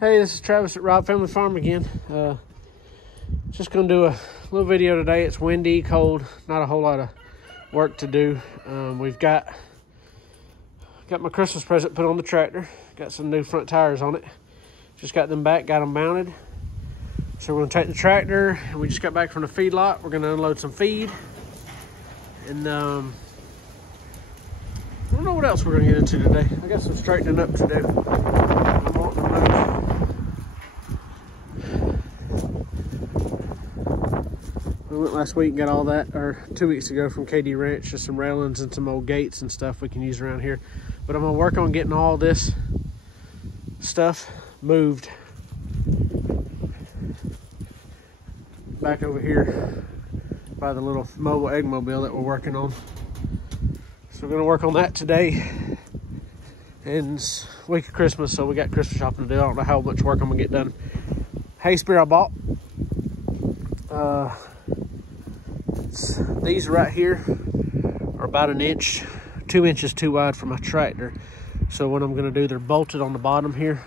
Hey, this is Travis at Rob Family Farm again. Just gonna do a little video today. It's windy, cold, not a whole lot of work to do. We've got my Christmas present put on the tractor. Got some new front tires on it. Just got them back, got them mounted. So we're gonna take the tractor, and we just got back from the feed lot. We're gonna unload some feed, and I don't know what else we're gonna get into today. I got some straightening up to do. I'm wanting to move. We went last week and got all that, or 2 weeks ago from KD Ranch, just some railings and some old gates and stuff we can use around here. But I'm gonna work on getting all this stuff moved back over here by the little mobile egg mobile that we're working on. So we're gonna work on that today. And it's week of Christmas, so we got Christmas shopping to do. I don't know how much work I'm gonna get done. Hay spear I bought. These right here are about 1 inch, 2 inches too wide for my tractor. So what I'm gonna do, they're bolted on the bottom here.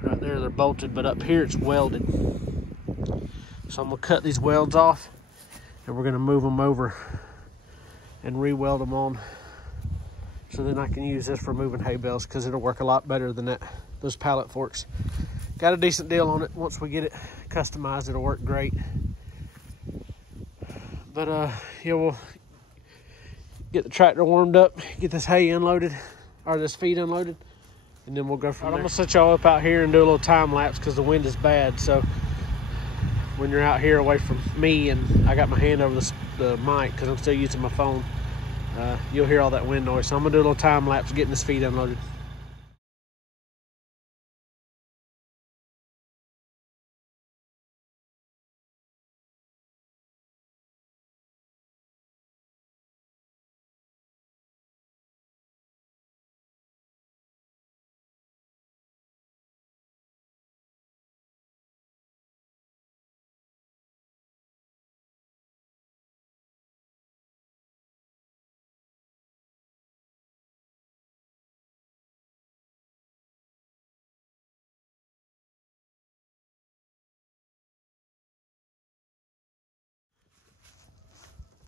Right there, they're bolted, but up here it's welded. So I'm gonna cut these welds off, and we're gonna move them over and re-weld them on. So then I can use this for moving hay bales, because it'll work a lot better than those pallet forks. Got a decent deal on it. Once we get it customized, it'll work great. But yeah, we'll get the tractor warmed up, get this hay unloaded, or this feed unloaded, and then we'll go from there. I'm gonna set y'all up out here and do a little time lapse because the wind is bad. So when you're out here away from me and I got my hand over the mic because I'm still using my phone, you'll hear all that wind noise. So I'm gonna do a little time lapse getting this feed unloaded.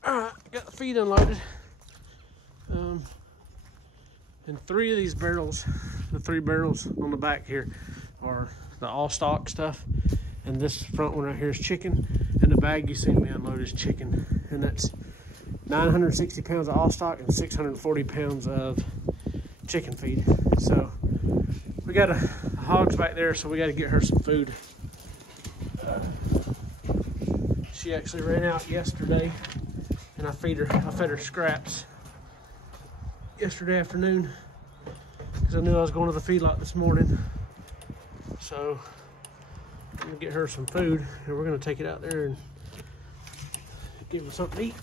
All right, got the feed unloaded. And 3 of these barrels, the 3 barrels on the back here, are the all stock stuff. And this front one right here is chicken. And the bag you see me unload is chicken. And that's 960 pounds of all stock and 640 pounds of chicken feed. So we got a hogs back there, so we got to get her some food. She actually ran out yesterday, and I fed her scraps yesterday afternoon because I knew I was going to the feedlot this morning. So I'm gonna get her some food, and we're gonna take it out there and give her something to eat.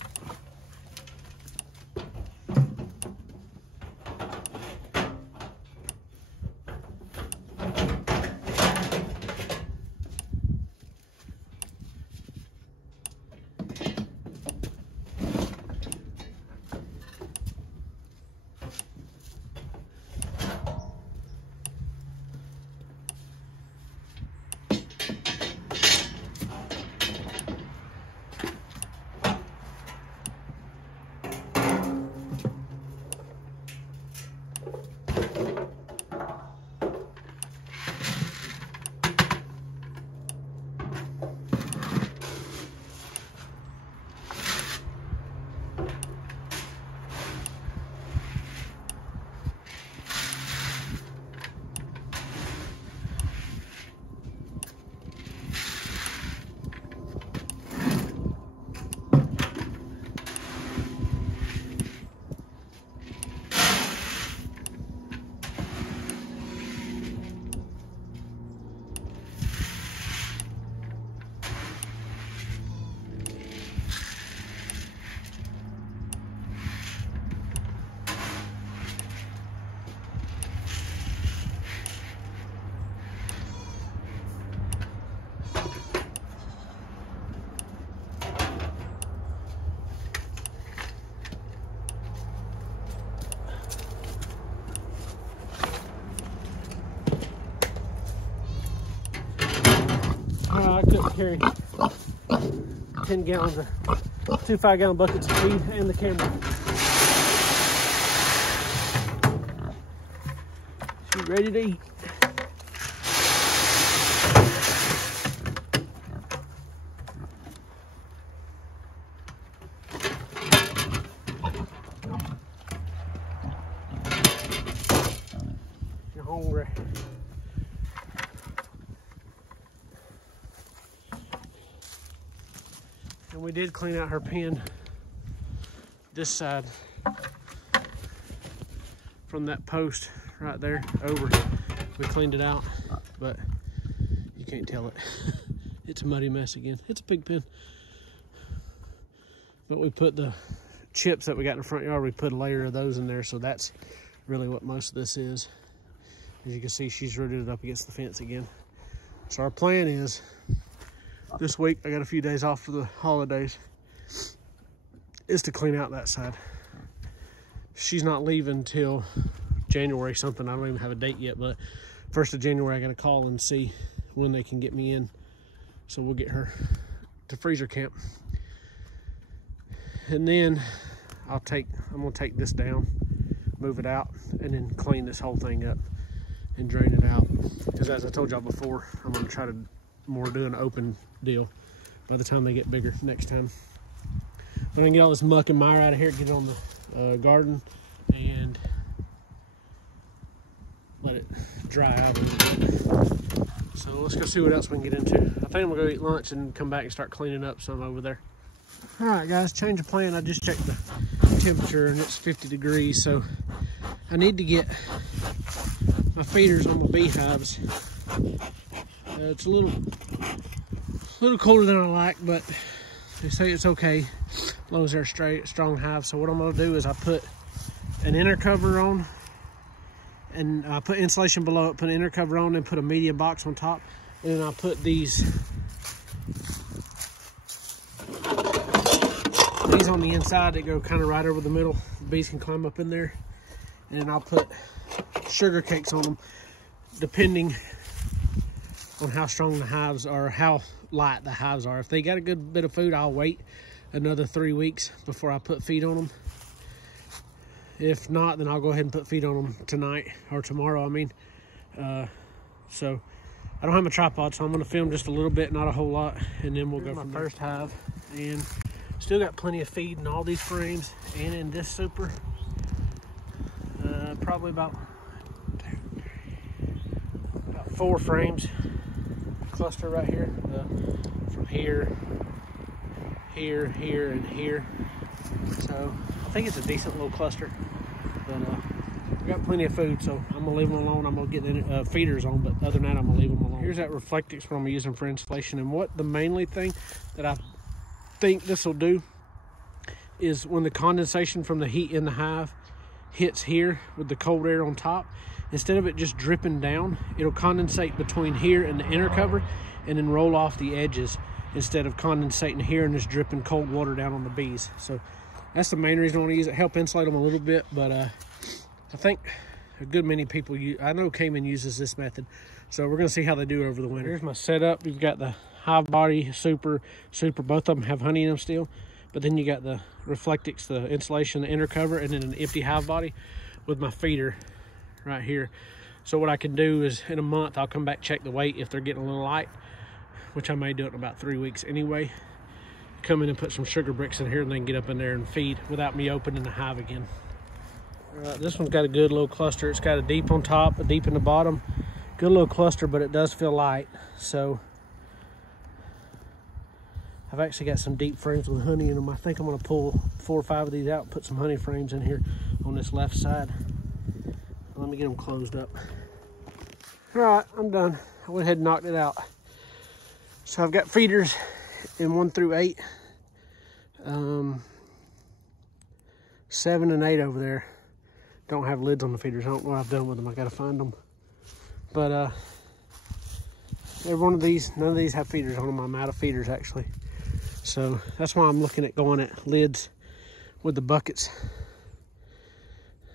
couldn't carry 10 gallons of 2 5-gallon buckets of feed and the camera. She's ready to eat. You're hungry. And we did clean out her pen this side from that post right there over. We cleaned it out, but you can't tell it. It's a muddy mess again. It's a pig pen. But we put the chips that we got in the front yard, we put a layer of those in there, so that's really what most of this is. As you can see, she's rooted it up against the fence again. So our plan is, this week, I got a few days off for the holidays, is to clean out that side. She's not leaving till January something. I don't even have a date yet, but 1st of January, I got to call and see when they can get me in. So we'll get her to freezer camp. And then I'm gonna take this down, move it out, and then clean this whole thing up and drain it out. Because as I told y'all before, I'm gonna try to more do an open deal by the time they get bigger next time. But I can get all this muck and mire out of here, get it on the garden, and let it dry out a little bit. So let's go see what else we can get into. I think I'm gonna go eat lunch and come back and start cleaning up some over there. All right, guys, change of plan. I just checked the temperature and it's 50 degrees, so I need to get my feeders on my beehives. It's a little colder than I like, but they say it's okay as long as they're a strong hive. So what I'm gonna do is I put an inner cover on, and I put insulation below it, put an inner cover on, and put a media box on top, and then I'll put these on the inside that go kind of right over the middle. The bees can climb up in there, and then I'll put sugar cakes on them, depending on how strong the hives are, how light the hives are. If they got a good bit of food, I'll wait another 3 weeks before I put feed on them. If not, then I'll go ahead and put feed on them tonight or tomorrow, I mean. So I don't have my tripod, so I'm gonna film just a little bit, not a whole lot, and then we'll go from there. First hive, and still got plenty of feed in all these frames and in this super. Probably about 4 frames cluster right here. From here, here, here, and here. So I think it's a decent little cluster. But we got plenty of food, so I'm gonna leave them alone. I'm gonna get the feeders on, but other than that, I'm gonna leave them alone. Here's that Reflectix what I'm using for insulation, and what the mainly thing that I think this will do is when the condensation from the heat in the hive hits here with the cold air on top, instead of it just dripping down, it'll condensate between here and the inner cover and then roll off the edges instead of condensating here and just dripping cold water down on the bees. So that's the main reason I want to use it, help insulate them a little bit. But I think a good many people I know Cayman uses this method, so we're gonna see how they do over the winter. Here's my setup. You've got the hive body, super, both of them have honey in them still, but then you got the Reflectix, the insulation, the inner cover, and then an empty hive body with my feeder right here. So what I can do is in a month, I'll come back, check the weight if they're getting a little light, which I may do it in about 3 weeks anyway. Come in and put some sugar bricks in here, and they can get up in there and feed without me opening the hive again. All right, this one's got a good little cluster. It's got a deep on top, a deep in the bottom. Good little cluster, but it does feel light. So I've actually got some deep frames with honey in them. I think I'm gonna pull 4 or 5 of these out and put some honey frames in here on this left side. Let me get them closed up. All right, I'm done. I went ahead and knocked it out. So I've got feeders in 1 through 8. 7 and 8 over there. Don't have lids on the feeders. I don't know what I've done with them. I gotta find them. But every one of these, none of these have feeders on them. I'm out of feeders actually. So that's why I'm looking at going at lids with the buckets.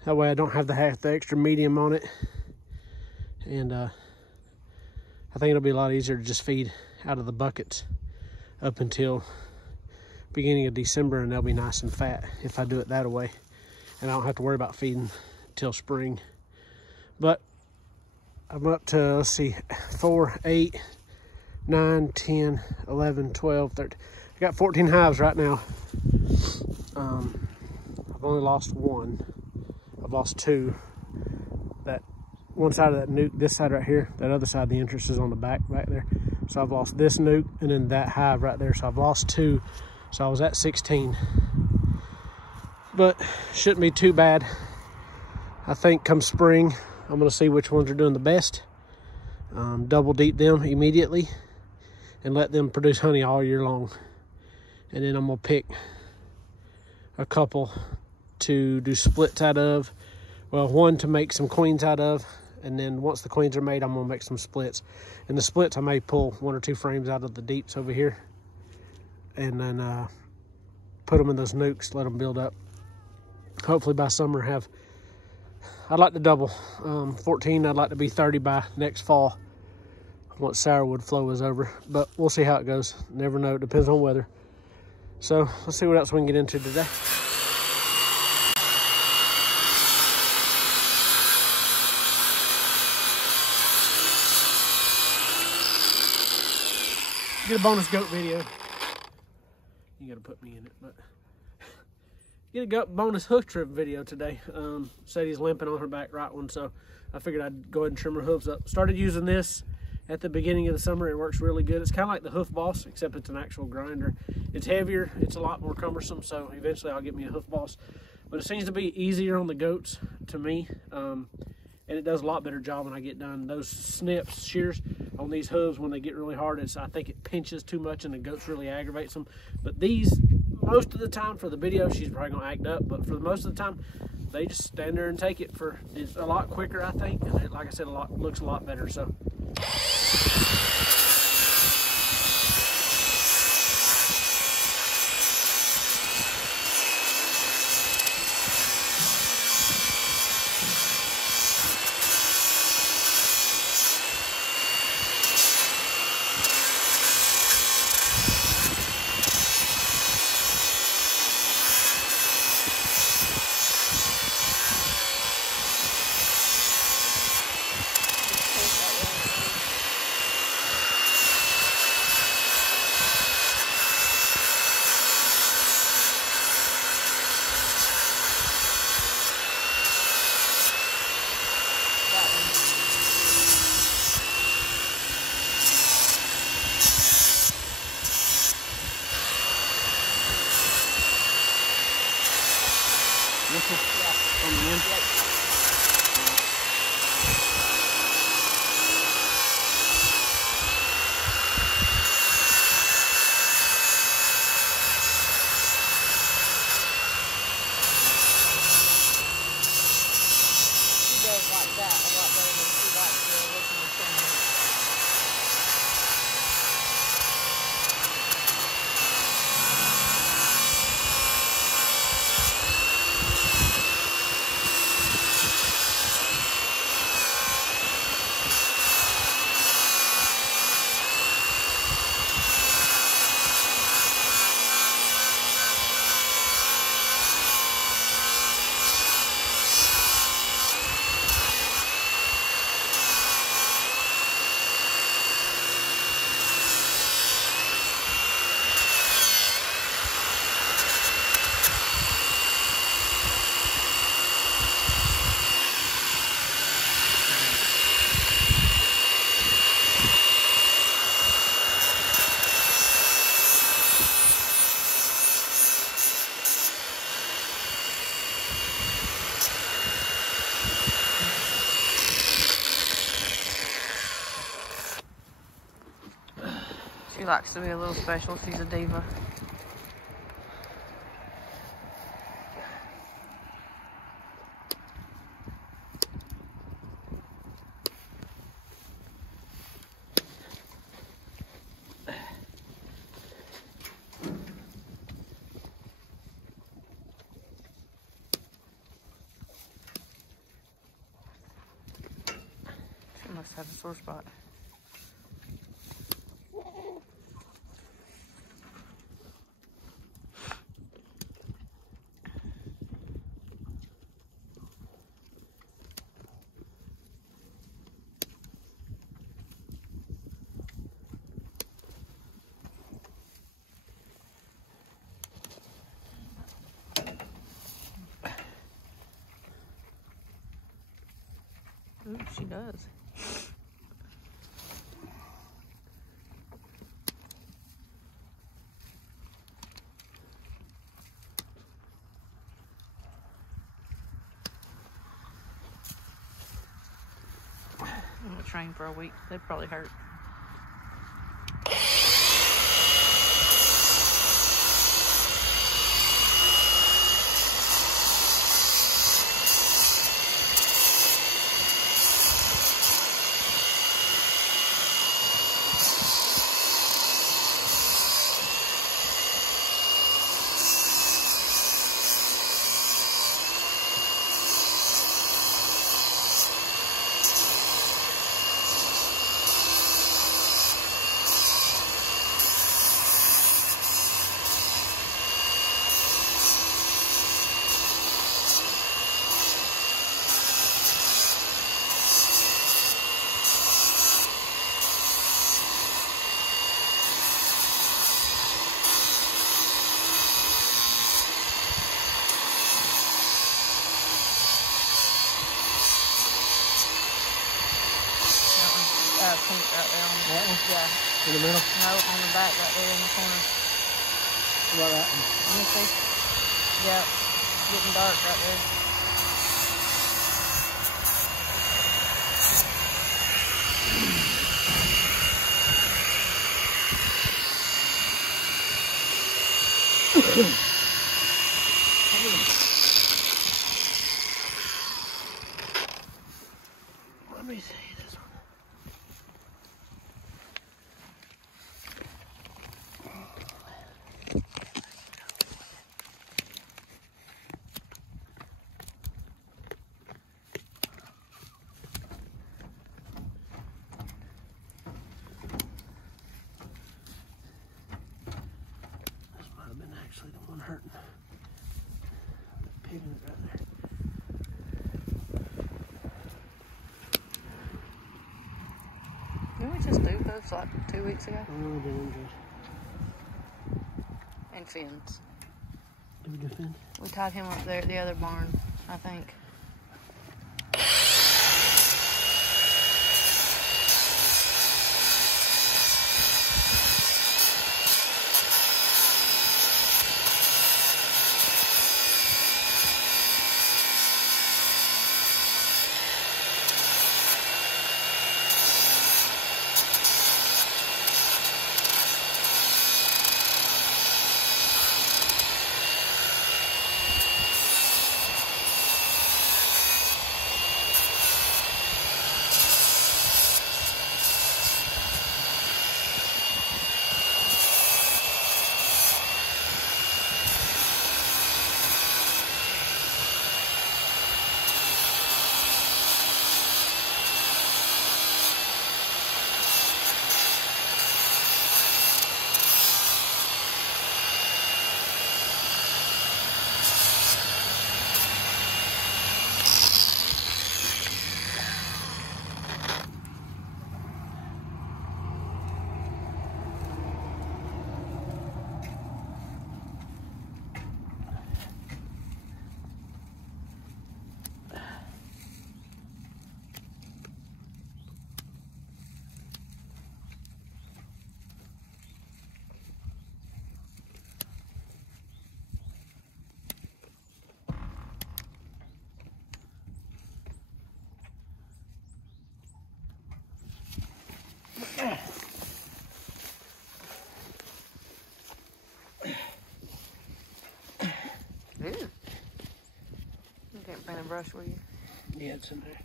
That way I don't have the extra medium on it. And I think it'll be a lot easier to just feed out of the buckets up until beginning of December, and they'll be nice and fat if I do it that way, and I don't have to worry about feeding till spring. But I'm up to, let's see, 4, 8, 9, 10, 11, 12, 13. I got 14 hives right now. I've only lost one. I've lost two. That one side of that nuke, this side right here, that other side, the entrance is on the back there. So I've lost this nuke and then that hive right there. So I've lost two. So I was at 16. But shouldn't be too bad. I think come spring, I'm gonna see which ones are doing the best. Double deep them immediately and let them produce honey all year long. And then I'm gonna pick a couple to do splits out of. Well, one to make some queens out of, and then once the queens are made, I'm gonna make some splits. And the splits, I may pull 1 or 2 frames out of the deeps over here, and then put them in those nukes, let them build up. Hopefully by summer I'd like to double 14. I'd like to be 30 by next fall once sourwood flow is over, but we'll see how it goes. Never know, it depends on weather. So let's see what else we can get into today. Get a bonus goat video. You gotta put me in it, but get a goat bonus hoof trim video today. Sadie's limping on her back right one, so I figured I'd go ahead and trim her hooves up. Started using this at the beginning of the summer. It works really good. It's kind of like the Hoof Boss, except it's an actual grinder. It's heavier, it's a lot more cumbersome, so eventually I'll get me a Hoof Boss. But it seems to be easier on the goats to me, and it does a lot better job when I get done. Those snips, shears on these hooves, when they get really hard, I think it pinches too much and the goats really aggravates them. But these, most of the time, for the video, she's probably gonna act up, but for the most of the time, they just stand there and take it. It's a lot quicker, I think, and it, like I said, looks a lot better. So. On the end. She does like that a lot better than she likes the original thing. She likes to be a little special. She's a diva. She must have a sore spot. Ooh, she does. I'm gonna train for a week. They'd probably hurt. Pink right there on that one? Yeah. In the middle? No, on the back right there in the corner. What about that one? Let me see. Yep. Getting dark right there. Let me see this one. This might have been actually the one hurting. Pinning it right there. Didn't we just do hoofs like 2 weeks ago? Oh, been injured. And fins. Did we do fin? We tied him up there at the other barn, I think. Ew. You can't bring a brush, will you? Yeah, it's in there.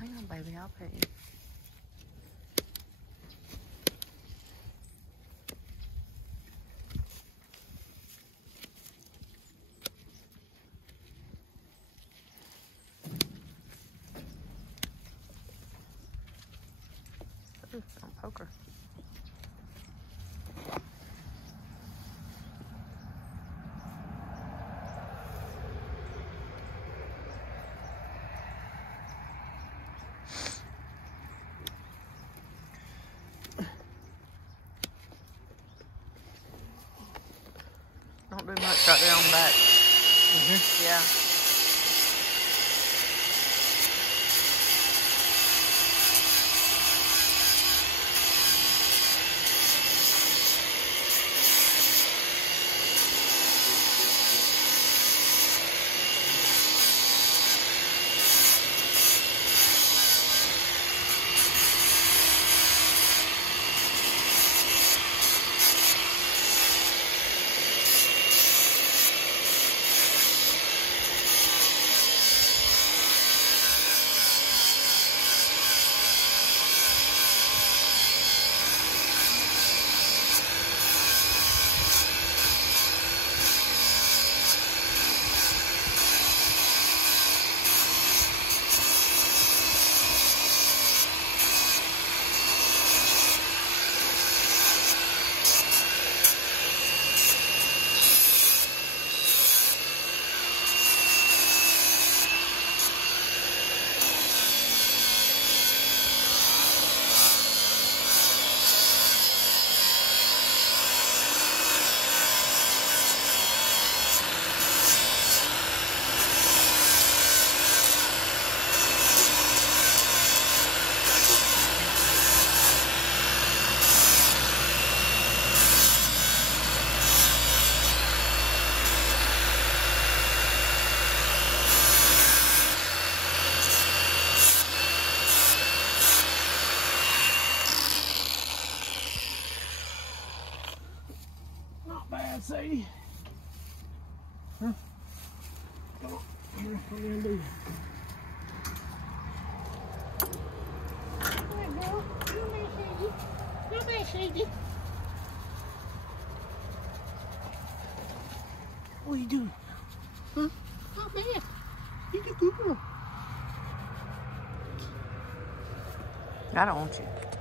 Hang on, baby, I'll pet you. Ooh, don't poke her. right there on the back. Yeah. Bad, Sadie. Huh? Come on. Here, what are you gonna do? There you go. Come here, Sadie. Come here, Sadie. What are you doing? Huh? Come here. You can Google. I don't want you.